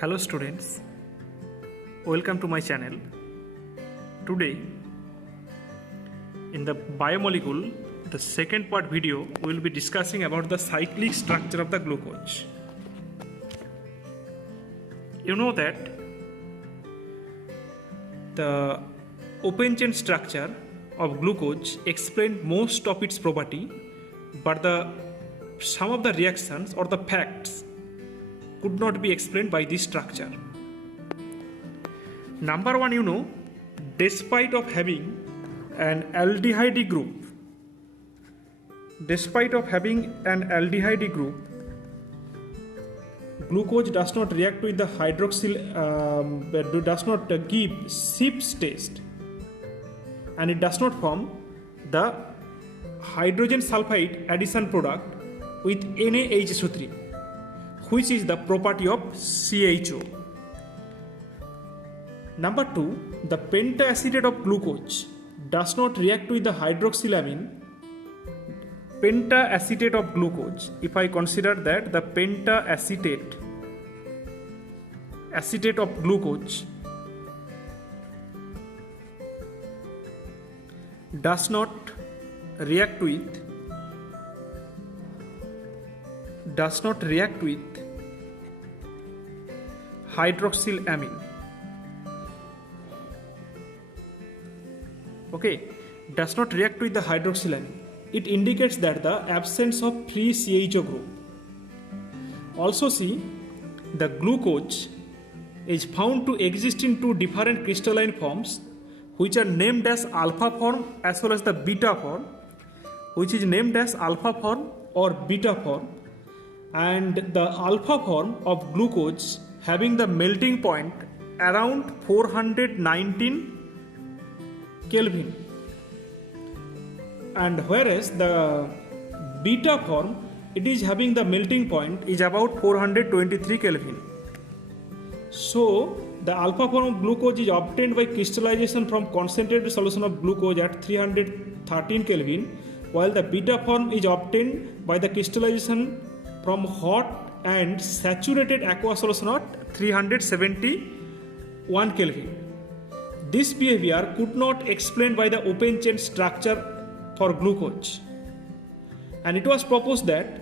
Hello students, welcome to my channel. Today in the biomolecule, the second part video, we will be discussing about the cyclic structure of the glucose. You know that the open chain structure of glucose explains most of its property, but some of the reactions or the facts could not be explained by this structure. Number one, despite of having an aldehyde group, glucose does not react with the hydroxyl, does not give Schiff's test, and it does not form the hydrogen sulfide addition product with NaHSO3, which is the property of CHO. Number two, the pentaacetate of glucose does not react with the hydroxylamine. Pentaacetate of glucose, if I consider that the pentaacetate of glucose does not react with hydroxylamine. Okay, does not react with the hydroxylamine. It indicates that the absence of free CHO group. Also see, the glucose is found to exist in two different crystalline forms, which are named as alpha form as well as the beta form, which is named as alpha form or beta form. And the alpha form of glucose having the melting point around 419 Kelvin, and whereas the beta form, it is having the melting point is about 423 Kelvin. So the alpha form of glucose is obtained by crystallization from concentrated solution of glucose at 313 Kelvin, while the beta form is obtained by the crystallization from hot and saturated aqueous solution at 371 Kelvin. This behavior could not explained by the open chain structure for glucose, and it was proposed that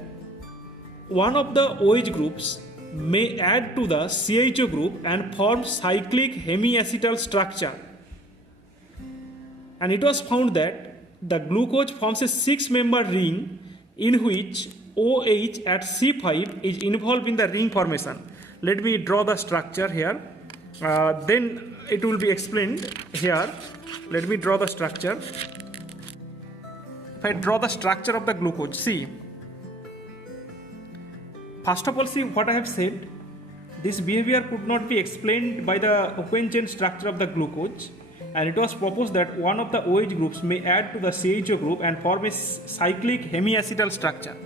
one of the OH groups may add to the CHO group and form cyclic hemiacetal structure, and it was found that the glucose forms a 6-member ring in which OH at C5 is involved in the ring formation. Let me draw the structure here, then it will be explained here. Let me draw the structure. If I draw the structure of the glucose, see, first of all, see what I have said. This behavior could not be explained by the open chain structure of the glucose, and it was proposed that one of the OH groups may add to the CHO group and form a cyclic hemiacetal structure.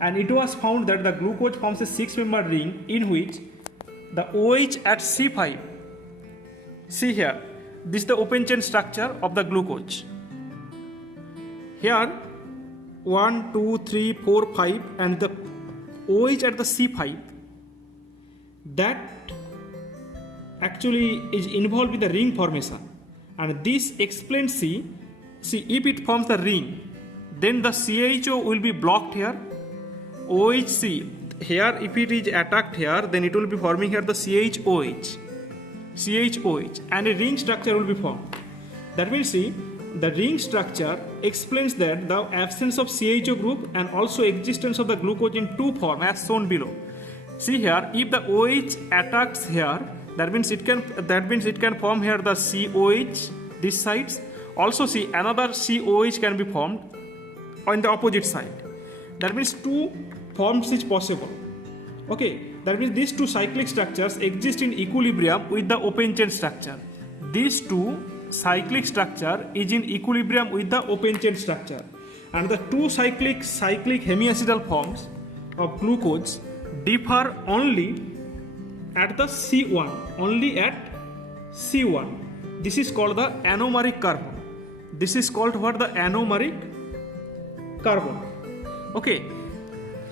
And it was found that the glucose forms a 6-member ring in which the OH at C5, see here, this is the open chain structure of the glucose. Here 1, 2, 3, 4, 5, and the OH at the C5, that actually is involved with the ring formation, and this explains, see if it forms the ring, then the CHO will be blocked here. OHC here, if it is attacked here, then it will be forming here the CHOH, and a ring structure will be formed. That means, see, the ring structure explains that the absence of CHO group and also existence of the glucose in two forms as shown below. See here, if the OH attacks here, that means it can form here the COH this side. Also see, another COH can be formed on the opposite side. That means two forms is possible. Okay, that means these two cyclic structures exist in equilibrium with the open chain structure. These two cyclic structure is in equilibrium with the open chain structure, and the two cyclic hemiacetal forms of glucose differ only at the C1, This is called the anomeric carbon. This is called what? The anomeric carbon. Okay.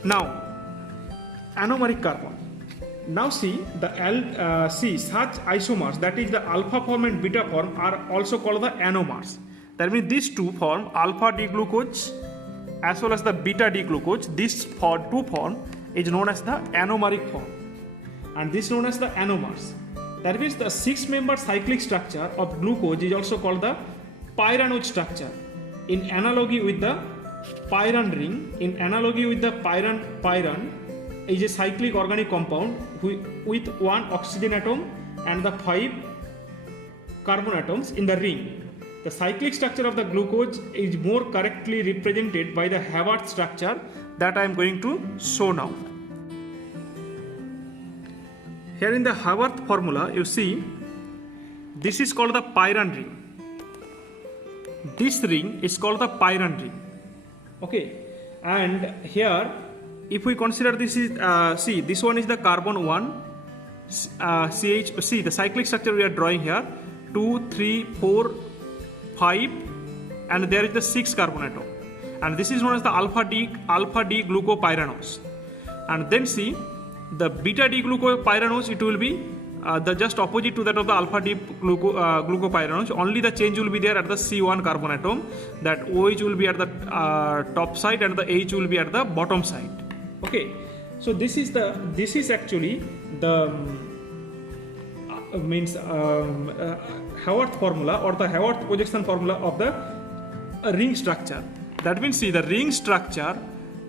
Now, anomeric carbon. Now see such isomers, that is the alpha form and beta form, are also called the anomers. That means these two form, alpha D glucose as well as the beta D glucose. This two form is known as the anomeric form, and this is known as the anomers. That means the 6-member cyclic structure of glucose is also called the pyranose structure. In analogy with the pyran ring, pyran is a cyclic organic compound with 1 oxygen atom and the 5 carbon atoms in the ring. The cyclic structure of the glucose is more correctly represented by the Haworth structure that I am going to show now. Here in the Haworth formula, you see this is called the pyran ring. This ring is called the pyran ring. Okay, and here if we consider this is see, this one is the carbon 1 CH. See the cyclic structure we are drawing here: 2, 3, 4, 5, and there is the 6 carbon atom, and this is known as the alpha D glucopyranose. And then see the beta D glucopyranose, it will be the just opposite to that of the alpha D glucopyranose. Only the change will be there at the C1 carbon atom, that OH will be at the top side and the H will be at the bottom side. Okay, so this is actually the Haworth formula or the Haworth projection formula of the ring structure. That means see the ring structure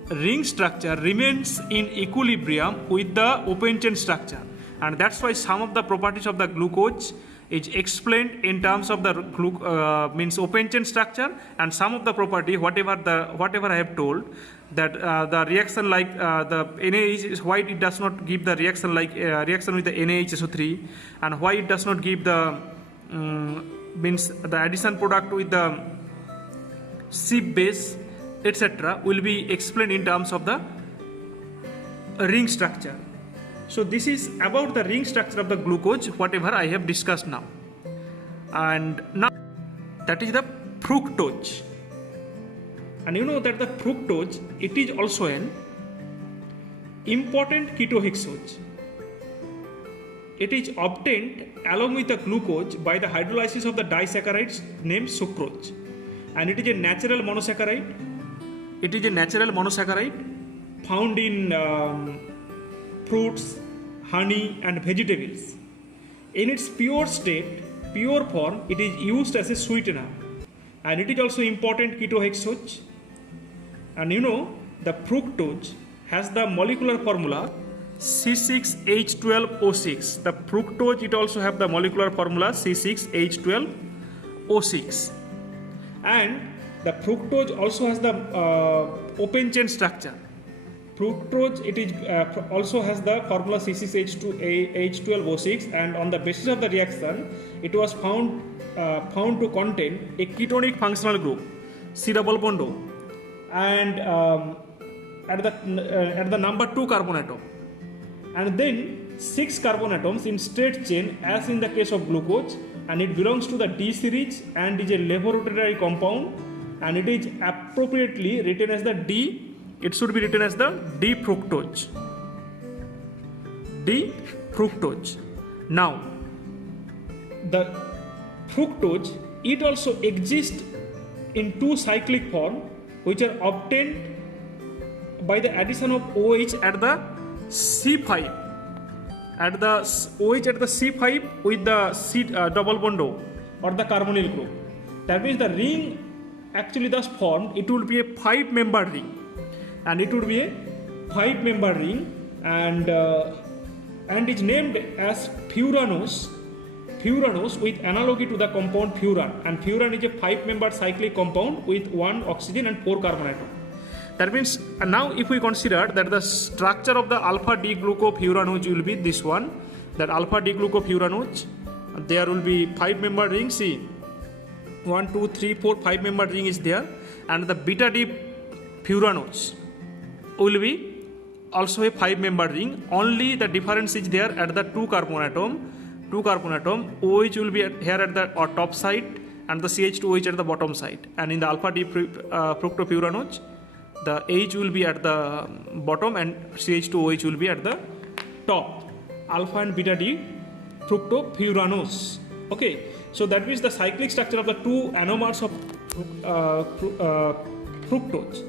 remains in equilibrium with the open chain structure, and that's why some of the properties of the glucose is explained in terms of the open chain structure, and some of the property whatever I have told, that the reaction like the NaH is why it does not give the reaction like reaction with the NaHSO3, and why it does not give the the addition product with the CH base, etc., will be explained in terms of the ring structure. So this is about the ring structure of the glucose, whatever I have discussed now. And now that is the fructose. And you know that the fructose, it is also an important ketohexose. It is obtained along with the glucose by the hydrolysis of the disaccharides named sucrose, and it is a natural monosaccharide. Found in fruits, honey, and vegetables. In its pure form, it is used as a sweetener, and it is also important ketohexose. And you know the fructose has the molecular formula C6H12O6. The fructose, it also have the molecular formula C6H12O6, and the fructose also has the open chain structure. Fructose, it is also has the formula C6H12O6, and on the basis of the reaction, it was found to contain a ketonic functional group, C double bond O, and at the number 2 carbon atom, and then 6 carbon atoms in straight chain as in the case of glucose, and it belongs to the D series and is a levorotatory compound, and it is appropriately written as the D. It should be written as the D-fructose. D-fructose. Now, the fructose, it also exists in 2 cyclic form, which are obtained by the addition of OH at the C5. At the OH at the C5 with the C double bond O or the carbonyl group. That means the ring actually thus formed, it will be a 5-member ring. And it would be a 5-member ring, and is named as furanose with analogy to the compound furan, and furan is a 5-member cyclic compound with 1 oxygen and 4 carbon atom. That means now if we consider that the structure of the alpha D glucofuranose will be this one, that alpha D glucofuranose, there will be 5-member ring. See, 1, 2, 3, 4, 5-member ring is there, and the beta D furanose will be also a 5-member ring. Only the difference is there at the 2 carbon atom. OH will be here at the top side, and the CH2OH at the bottom side. And in the alpha D fructofuranose, the H will be at the bottom and CH2OH will be at the top. Alpha and beta D fructofuranose. Okay, so that means the cyclic structure of the two anomers of fructose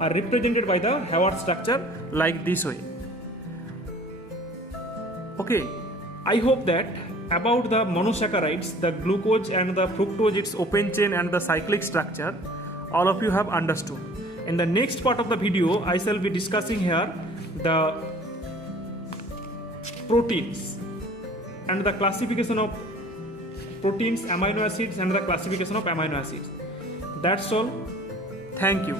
are represented by the Hayward structure like this way. Okay, I hope that about the monosaccharides, the glucose and the fructose, its open chain and the cyclic structure, all of you have understood. In the next part of the video, I shall be discussing here the proteins and the classification of proteins, amino acids and the classification of amino acids. That's all. Thank you.